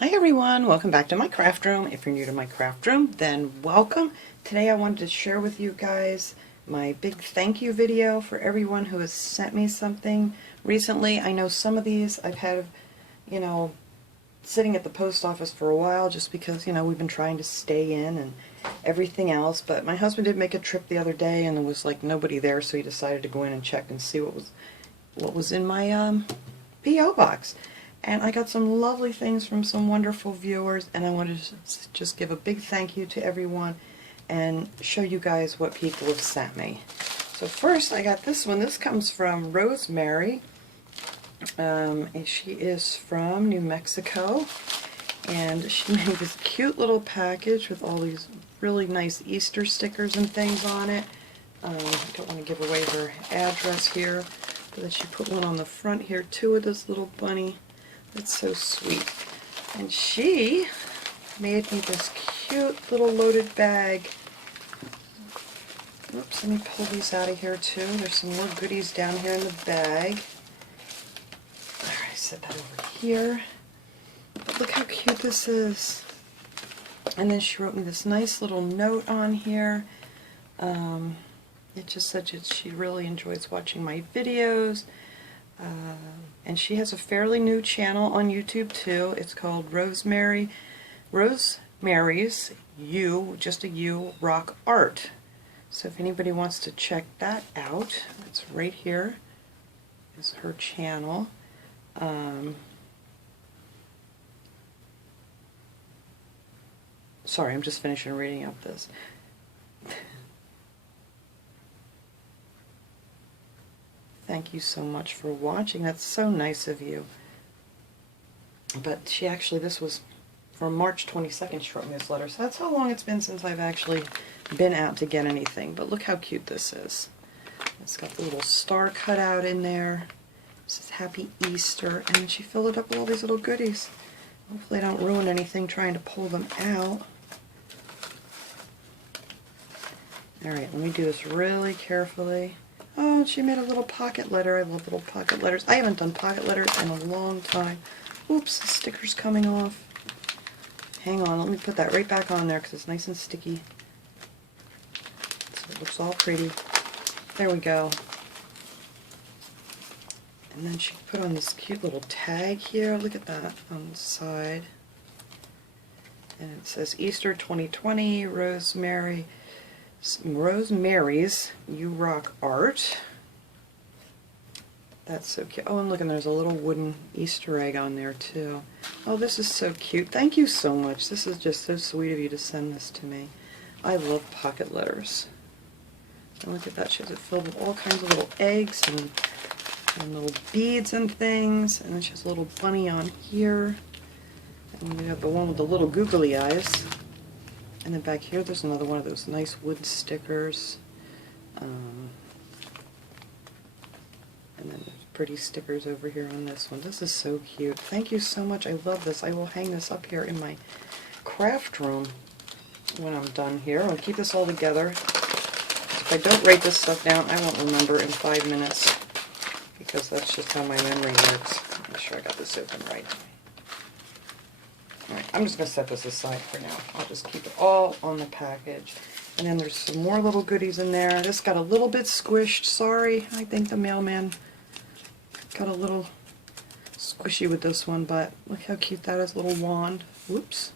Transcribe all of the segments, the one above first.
Hi everyone, welcome back to my craft room. If you're new to my craft room, then welcome. Today I wanted to share with you guys my big thank you video for everyone who has sent me something recently. I know some of these I've had, sitting at the post office for a while just because, we've been trying to stay in and everything else, but my husband did make a trip the other day and there was like nobody there, so he decided to go in and check and see what was in my P.O. box. And I got some lovely things from some wonderful viewers, and I wanted to just give a big thank you to everyone and show you guys what people have sent me. So first I got this one. This comes from Rosemary. And she is from New Mexico, and she made this cute little package with all these really nice Easter stickers and things on it. I don't want to give away her address here, but then she put one on the front here too with this little bunny. It's so sweet. And she made me this cute little loaded bag. Oops, let me pull these out of here too. There's some more goodies down here in the bag. Alright, set that over here. But look how cute this is. And then she wrote me this nice little note on here. It just said that she really enjoys watching my videos. And she has a fairly new channel on YouTube too. It's called Rosemary's just a U, Rock Art. So if anybody wants to check that out, it's right here. Is her channel. Sorry, I'm just finishing reading up this. Thank you so much for watching. That's so nice of you. But she actually, this was from March 22nd, she wrote me this letter. So that's how long it's been since I've actually been out to get anything. But look how cute this is. It's got the little star cut out in there. It says Happy Easter. And then she filled it up with all these little goodies. Hopefully I don't ruin anything trying to pull them out. Alright, let me do this really carefully. Oh, she made a little pocket letter. I love little pocket letters. I haven't done pocket letters in a long time. Oops, the sticker's coming off. Hang on, let me put that right back on there because it's nice and sticky. So it looks all pretty. There we go. And then she put on this cute little tag here. Look at that on the side. And it says Easter 2020, Rosemary's You Rock Art. That's so cute. Oh, and look, and there's a little wooden Easter egg on there too. Oh, this is so cute. Thank you so much. This is just so sweet of you to send this to me. I love pocket letters. And look at that. She has it filled with all kinds of little eggs and little beads and things. And then she has a little bunny on here. And we have the one with the little googly eyes. And then back here there's another one of those nice wood stickers. And then there's pretty stickers over here on this one. This is so cute. Thank you so much. I love this. I will hang this up here in my craft room when I'm done here. I'll keep this all together. If I don't write this stuff down, I won't remember in 5 minutes because that's just how my memory works. Make sure I got this open right. Alright, I'm just going to set this aside for now. I'll just keep it all on the package. And then there's some more little goodies in there. This got a little bit squished. Sorry, I think the mailman got a little squishy with this one, but look how cute that is. Little wand. Whoops.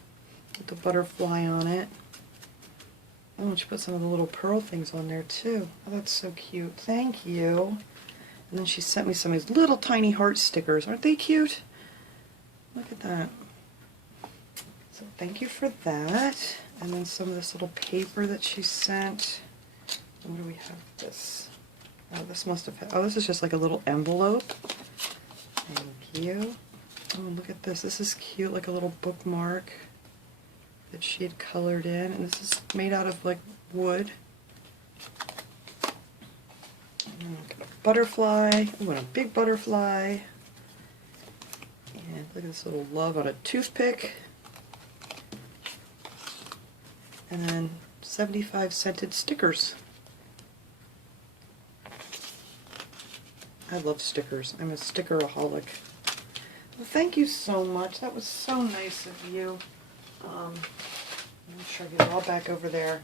With the butterfly on it. Oh, and she put some of the little pearl things on there too. Oh, that's so cute. Thank you. And then she sent me some of these little tiny heart stickers. Aren't they cute? Look at that. So thank you for that. And then some of this little paper that she sent. What do we have this? Oh, this must have had, oh, this is just like a little envelope. Thank you. Oh, look at this. This is cute, like a little bookmark that she had colored in. And this is made out of like wood. And got a butterfly. Oh, and a big butterfly. And look at this little love on a toothpick. And then 75 scented stickers. I love stickers. I'm a stickeraholic. Well, thank you so much. That was so nice of you. I'm sure I get it all back over there.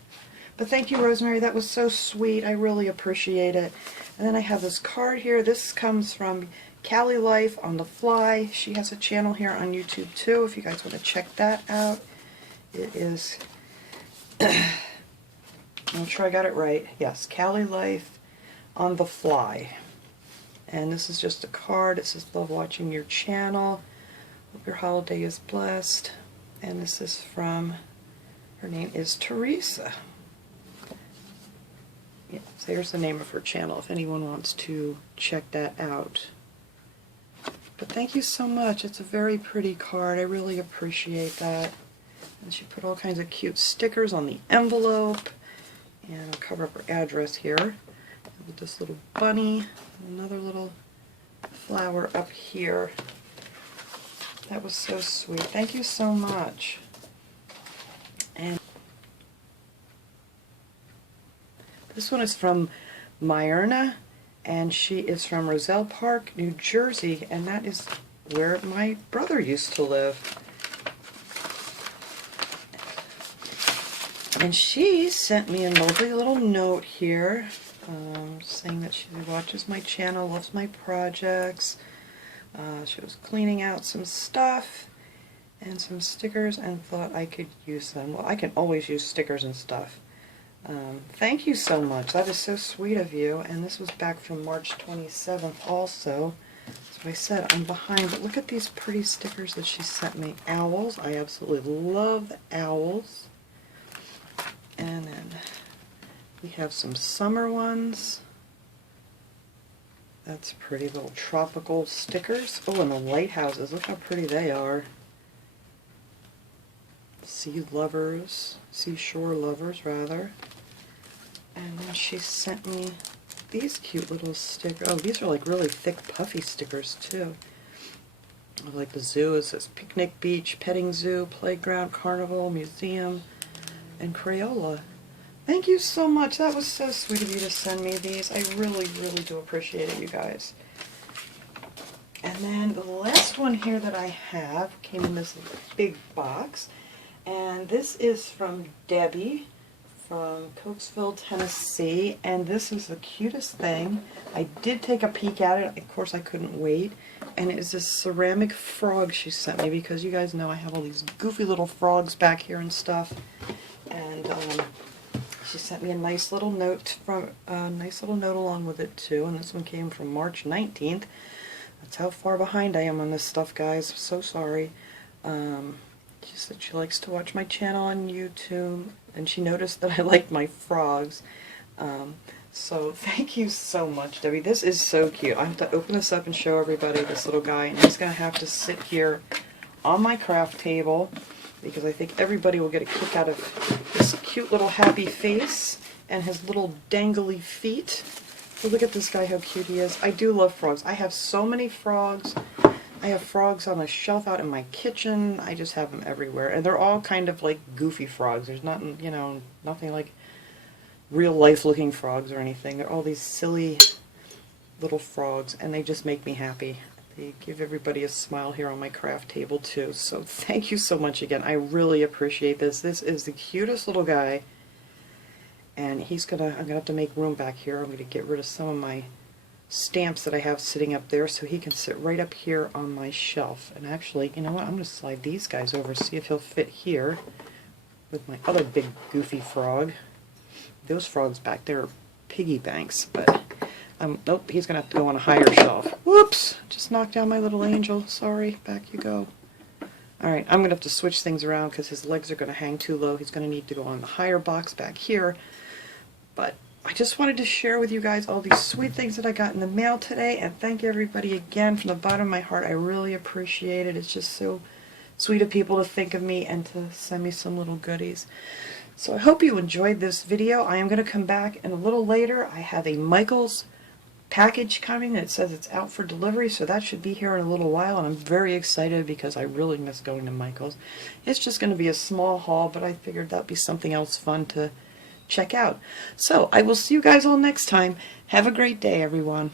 But thank you, Rosemary. That was so sweet. I really appreciate it. And then I have this card here. This comes from Cali Life on the Fly. She has a channel here on YouTube too, if you guys want to check that out. It is, I'm sure I got it right. Yes, Cali Life on the Fly. And this is just a card. It says, love watching your channel. Hope your holiday is blessed. And this is from, her name is Teresa. Yeah, so here's the name of her channel if anyone wants to check that out. But thank you so much. It's a very pretty card. I really appreciate that. And she put all kinds of cute stickers on the envelope. And I'll cover up her address here with this little bunny, another little flower up here. That was so sweet. Thank you so much. And this one is from Erna, and she is from Roselle Park, New Jersey, and that is where my brother used to live. And she sent me a lovely little note here, saying that she watches my channel, loves my projects. She was cleaning out some stuff and some stickers and thought I could use them. Well, I can always use stickers and stuff. Thank you so much. That is so sweet of you. And this was back from March 27th also. As I said, I'm behind, but look at these pretty stickers that she sent me. Owls. I absolutely love the owls. And then we have some summer ones. That's pretty little tropical stickers. Oh, and the lighthouses. Look how pretty they are. Sea lovers. Seashore lovers, rather. And then she sent me these cute little stickers. Oh, these are like really thick, puffy stickers, too. Like the zoo. It says picnic, beach, petting zoo, playground, carnival, museum, and Crayola. Thank you so much. That was so sweet of you to send me these. I really, really do appreciate it, you guys. And then the last one here that I have came in this big box. And this is from Debbie from Cokesville, Tennessee. And this is the cutest thing. I did take a peek at it. Of course, I couldn't wait. And it is this ceramic frog she sent me because you guys know I have all these goofy little frogs back here and stuff. And she sent me a nice little note along with it too. And this one came from March 19th. That's how far behind I am on this stuff, guys. So sorry. She said she likes to watch my channel on YouTube, and she noticed that I like my frogs. So thank you so much, Debbie. This is so cute. I have to open this up and show everybody this little guy, and he's going to have to sit here on my craft table because I think everybody will get a kick out of this cute little happy face and his little dangly feet. So look at this guy, how cute he is. I do love frogs. I have so many frogs. I have frogs on a shelf out in my kitchen. I just have them everywhere. And they're all kind of like goofy frogs. There's nothing, you know, nothing like real life looking frogs or anything. They're all these silly little frogs, and they just make me happy. They give everybody a smile here on my craft table too. So thank you so much again. I really appreciate this. This is the cutest little guy. And I'm gonna have to make room back here. I'm gonna get rid of some of my stamps that I have sitting up there so he can sit right up here on my shelf. And actually, you know what, I'm going to slide these guys over, see if he'll fit here with my other big goofy frog. Those frogs back there are piggy banks, but nope, he's going to have to go on a higher shelf. Whoops, just knocked down my little angel. Sorry, back you go. Alright, I'm going to have to switch things around because his legs are going to hang too low. He's going to need to go on the higher box back here. But I just wanted to share with you guys all these sweet things that I got in the mail today, and thank everybody again from the bottom of my heart. I really appreciate it. It's just so sweet of people to think of me and to send me some little goodies. So I hope you enjoyed this video. I am going to come back in a little later. I have a Michael's package coming that says it's out for delivery, so that should be here in a little while, and I'm very excited because I really miss going to Michael's. It's just going to be a small haul, but I figured that'd be something else fun to check out. So I will see you guys all next time. Have a great day, everyone.